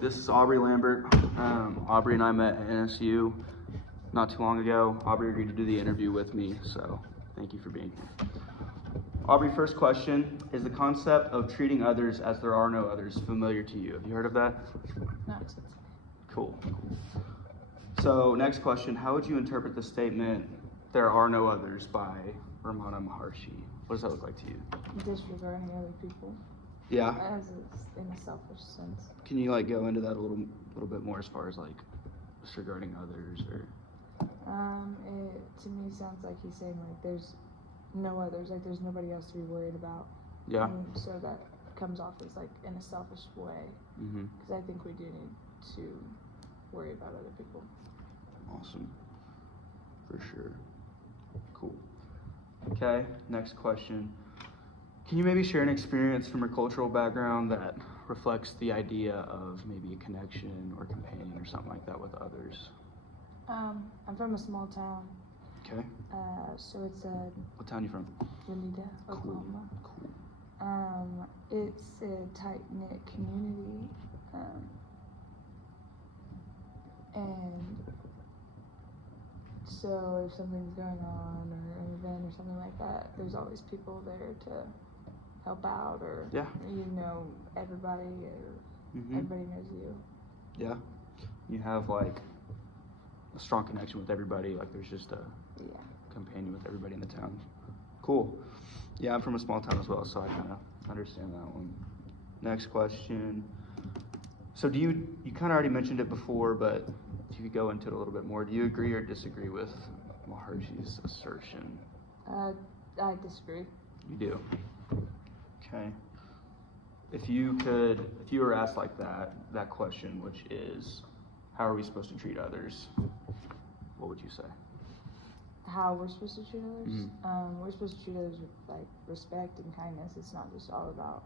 This is Aubrey Lambert. Aubrey and I met at NSU not too long ago. Aubrey agreed to do the interview with me, so thank you for being here. Aubrey, first question, is the concept of treating others as there are no others familiar to you? Have you heard of that? No. Cool. So next question, how would you interpret the statement, there are no others by Ramana Maharshi? What does that look like to you? Disregarding other people. Yeah? As in a selfish sense. Can you like go into that a little bit more as far as like disregarding others or? It to me sounds like he's saying like there's no others, like there's nobody else to be worried about. Yeah. And so that comes off as like in a selfish way. Because I think we do need to worry about other people. Awesome. For sure. Cool. Okay, next question. Can you maybe share an experience from your cultural background that reflects the idea of maybe a connection or companion or something like that with others? I'm from a small town. Okay. So it's a What town are you from? Vinita, Oklahoma. Cool. It's a tight-knit community. And so if something's going on or an event or something like that, there's always people there to help out or you know everybody or everybody knows you. Yeah. You have like a strong connection with everybody, like there's just a companion with everybody in the town. Cool. Yeah, I'm from a small town as well, so I kind of understand that one. Next question. So do you kind of already mentioned it before, but if you could go into it a little bit more, do you agree or disagree with Maharshi's assertion? I disagree. You do? Okay. If you were asked like that question, which is, how are we supposed to treat others? What would you say? How we're supposed to treat others? We're supposed to treat others with like respect and kindness. It's not just all about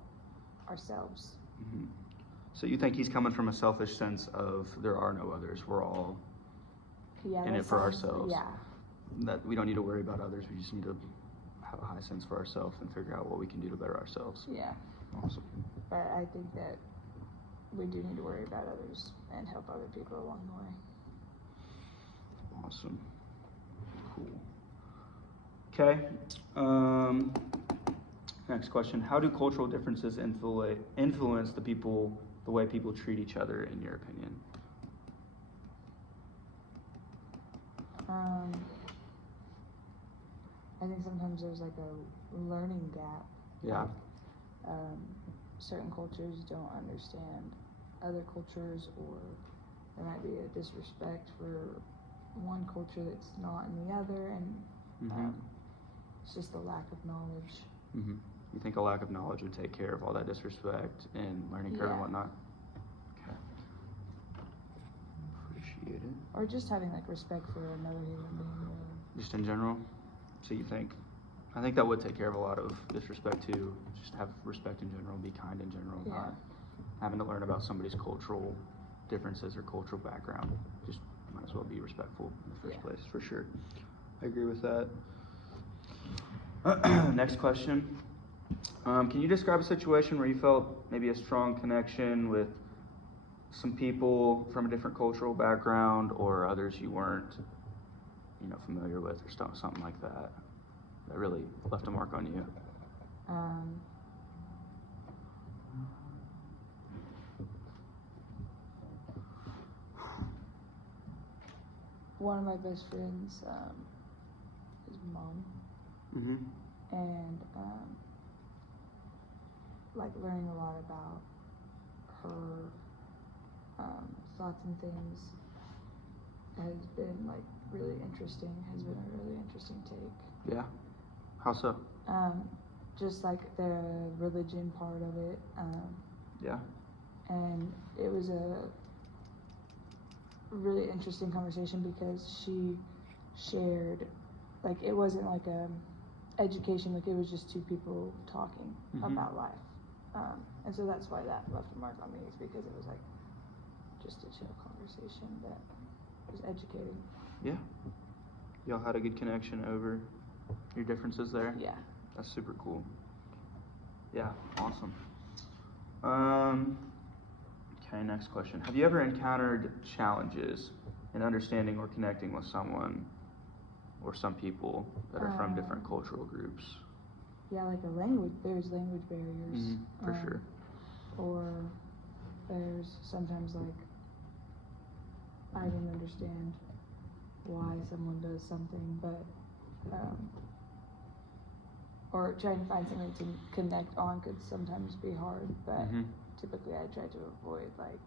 ourselves. So you think he's coming from a selfish sense of there are no others. We're all in it for ourselves. Yeah. That we don't need to worry about others. We just need to have a high sense for ourselves and figure out what we can do to better ourselves. Yeah. Awesome. But I think that we do need to worry about others and help other people along the way. Awesome. Cool. Okay. Next question. How do cultural differences influence the way people treat each other, in your opinion? I think sometimes there's like a learning gap. Yeah. Certain cultures don't understand other cultures, or there might be a disrespect for one culture that's not in the other, and it's just a lack of knowledge. You think a lack of knowledge would take care of all that disrespect and learning curve and whatnot? Okay. Appreciate it. Or just having like respect for another human being. Just in general? So you think? I think that would take care of a lot of disrespect too. Just have respect in general, be kind in general, not having to learn about somebody's cultural differences or cultural background. Just might as well be respectful in the first place, for sure. I agree with that. Next question. Can you describe a situation where you felt maybe a strong connection with some people from a different cultural background, or others you weren't, familiar with, or something like that really left a mark on you? One of my best friends, his mom, and like learning a lot about her thoughts and things has been like really interesting. Has been a really interesting take. Yeah. How so? Just like the religion part of it. Yeah. And it was a really interesting conversation because she shared, like, it wasn't like a education, like it was just two people talking about life. And so that's why that left a mark on me, is because it was like just a chill conversation that was educating. Yeah. Y'all had a good connection over your differences there? Yeah. That's super cool. Yeah, awesome. Okay, next question. Have you ever encountered challenges in understanding or connecting with someone or some people that are from different cultural groups? Yeah, like there's language barriers. For sure. Or there's sometimes like, I don't understand why someone does something, but, or trying to find something to connect on could sometimes be hard, but typically I try to avoid, like,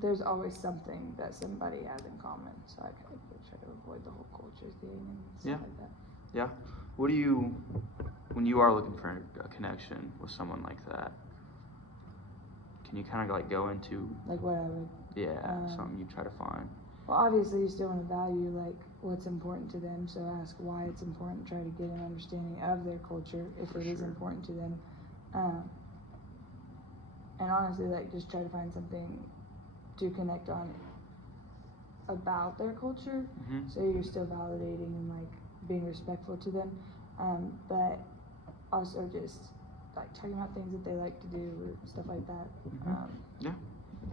there's always something that somebody has in common, so I kind of try to avoid the whole culture thing and stuff like that. Yeah. What do you, when you are looking for a connection with someone like that, can you kind of like go into, like what I would, something you try to find? well, obviously you still want to value like what's important to them, so ask why it's important, try to get an understanding of their culture if it is important to them, and honestly, like, just try to find something to connect on about their culture, so you're still validating and like being respectful to them, but also just like talking about things that they like to do or stuff like that.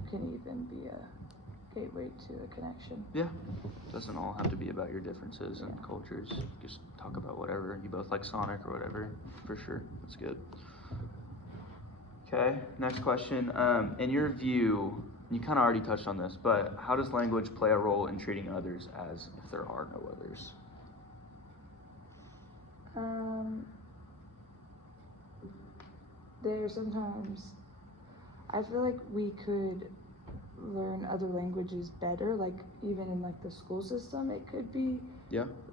Can even be a gateway to a connection. Doesn't all have to be about your differences and cultures. Just talk about whatever. You both like Sonic or whatever, for sure. That's good. Okay, next question. In your view, you kind of already touched on this, but how does language play a role in treating others as if there are no others? There's sometimes, I feel like we could learn other languages better, like even in like the school system, it could be,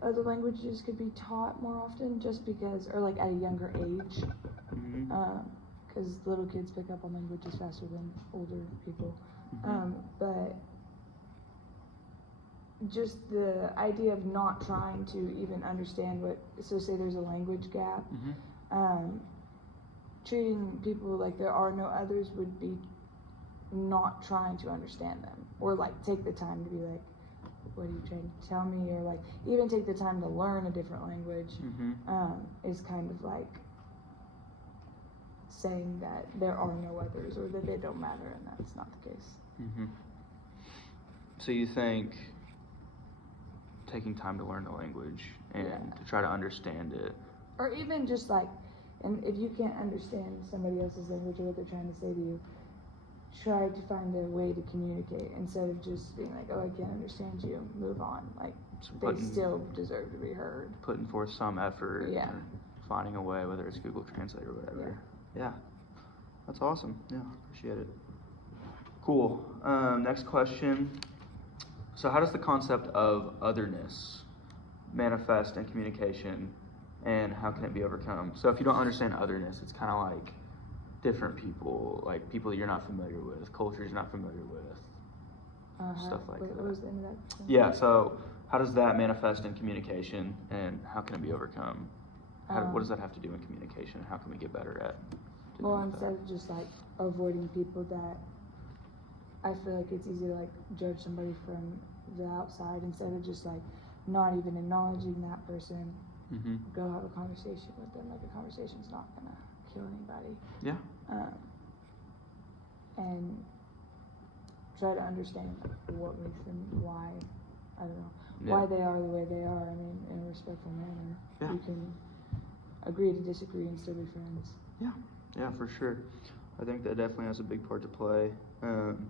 other languages could be taught more often just because, or like at a younger age, because little kids pick up on languages faster than older people, but just the idea of not trying to even understand what, so say there's a language gap, treating people like there are no others would be not trying to understand them, or like take the time to be like, what are you trying to tell me, or like even take the time to learn a different language, is kind of like saying that there are no others or that they don't matter, and that's not the case. So you think taking time to learn the language and to try to understand it, or even just like, and if you can't understand somebody else's language or what they're trying to say to you, try to find a way to communicate instead of just being like, oh, I can't understand you, move on. Like, they still deserve to be heard. Putting forth some effort, and finding a way, whether it's Google Translate or whatever. That's awesome. Appreciate it. Cool. Next question. So how does the concept of otherness manifest in communication, and how can it be overcome? So if you don't understand otherness, it's kind of like different people, like people that you're not familiar with, cultures you're not familiar with, stuff like that. What was the end of that? So how does that manifest in communication, and how can it be overcome? What does that have to do in communication? How can we get better at well, instead of just like avoiding people that, I feel like it's easy to like judge somebody from the outside instead of just like not even acknowledging that person. Go have a conversation with them. Like, a conversation's not gonna kill anybody. And try to understand what makes them, why, I don't know, why they are the way they are. I mean, in a respectful manner. You can agree to disagree and still be friends. Yeah, for sure. I think that definitely has a big part to play. And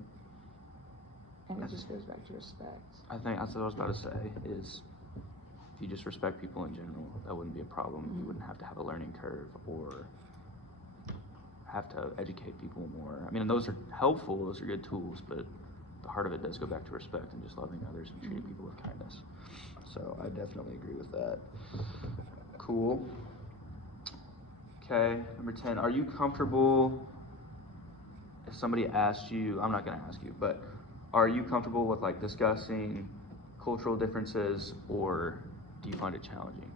it just goes back to respect. I think that's what I was about to say, is if you just respect people in general, that wouldn't be a problem. You wouldn't have to have a learning curve or have to educate people more. I mean, those are helpful, those are good tools, but the heart of it does go back to respect and just loving others and treating people with kindness. So I definitely agree with that. Cool. Okay, number 10, are you comfortable if somebody asks you, I'm not gonna ask you, but are you comfortable with like discussing cultural differences, or do you find it challenging?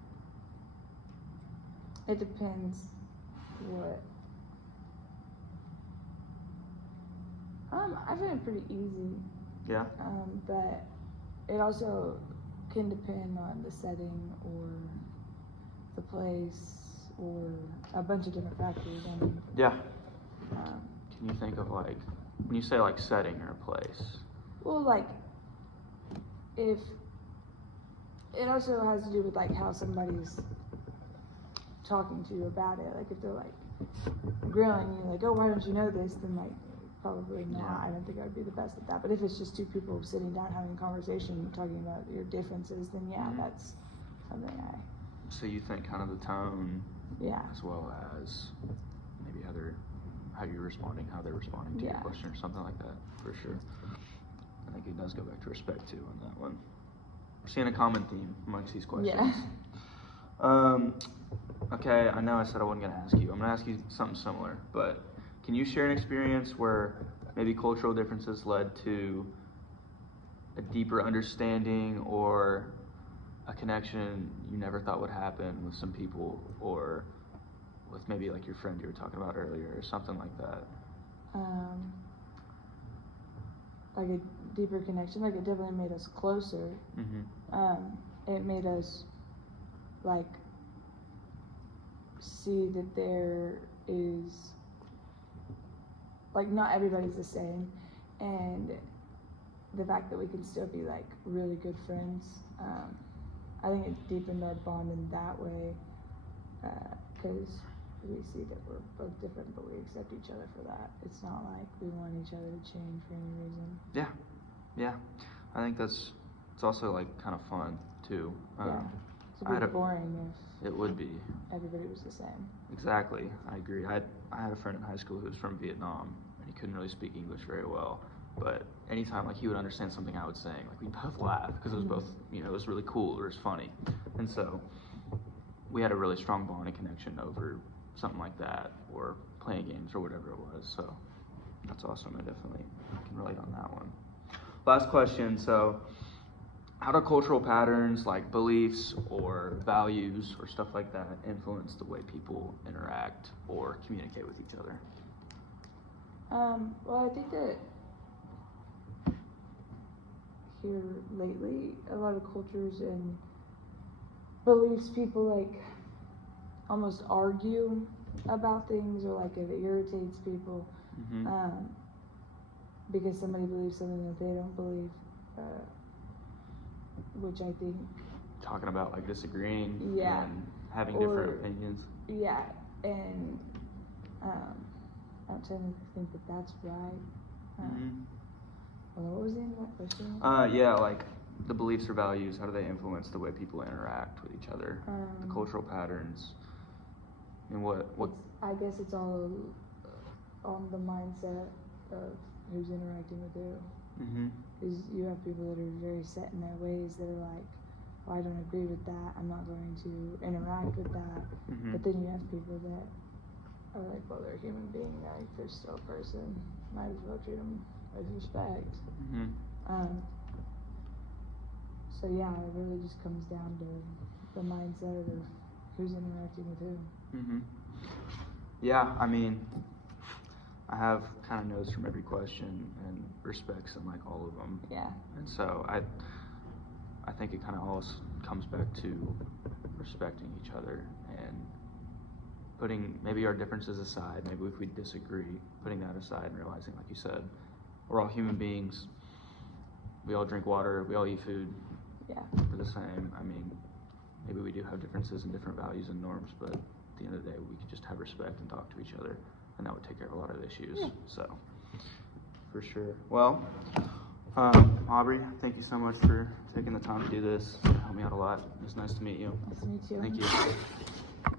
It depends what. I find it pretty easy. But it also can depend on the setting or the place or a bunch of different factors. I mean, can you think of like, when you say like setting or a place? Well, like, if it also has to do with like how somebody's talking to you about it. Like if they're like grilling you, like, oh, why don't you know this? Then like, probably not. Yeah. I don't think I would be the best at that. But if it's just two people sitting down having a conversation, talking about your differences, then yeah, that's something So you think kind of the tone, yeah. as well as maybe how you're responding, how they're responding to your question or something like that, for sure. I think it does go back to respect too on that one. We're seeing a common theme amongst these questions. Yeah. Okay, I know I said I wasn't gonna ask you. I'm gonna ask you something similar, but can you share an experience where maybe cultural differences led to a deeper understanding or a connection you never thought would happen with some people, or with maybe like your friend you were talking about earlier, or something like that? Like a deeper connection, like it definitely made us closer. It made us like see that there is like not everybody's the same, and the fact that we can still be like really good friends. I think it deepened our bond in that way, because we see that we're both different, but we accept each other for that. It's not like we want each other to change for any reason. Yeah. I think it's also like kind of fun too. It'd be boring if it would be. Everybody was the same. Exactly, I agree. I had a friend in high school who was from Vietnam, and he couldn't really speak English very well. But anytime like he would understand something I was saying, like we'd both laugh because it was both, it was really cool, it was funny, and so we had a really strong bond and connection over something like that, or playing games or whatever it was. So that's awesome. I definitely can relate on that one. Last question. So, how do cultural patterns like beliefs or values or stuff like that influence the way people interact or communicate with each other? Well, I think that here lately, a lot of cultures and beliefs, people like almost argue about things, or like it irritates people because somebody believes something that they don't believe, which I think talking about like disagreeing and having or, different opinions. Yeah, and I'm trying to think that that's right. Well, what was the end of that question? Yeah, like the beliefs or values, how do they influence the way people interact with each other? The cultural patterns. And what? I guess it's all on the mindset of who's interacting with who. Because you have people that are very set in their ways that are like, well, I don't agree with that, I'm not going to interact with that. But then you have people that are like, well, they're a human being, like they're still a person, might as well treat them with respect. So yeah, it really just comes down to the mindset of who's interacting with who. Yeah, I mean, I have kind of notes from every question and respects in like all of them. Yeah. And so I think it kind of all comes back to respecting each other and putting maybe our differences aside. Maybe if we disagree, putting that aside and realizing, like you said, we're all human beings. We all drink water. We all eat food. Yeah. We're the same. I mean, maybe we do have differences and different values and norms, but at the end of the day, we could just have respect and talk to each other, and that would take care of a lot of issues. Yeah. So, for sure. Well, Aubrey, thank you so much for taking the time to do this. It helped me out a lot. It was nice to meet you. Nice to meet you. Thank you.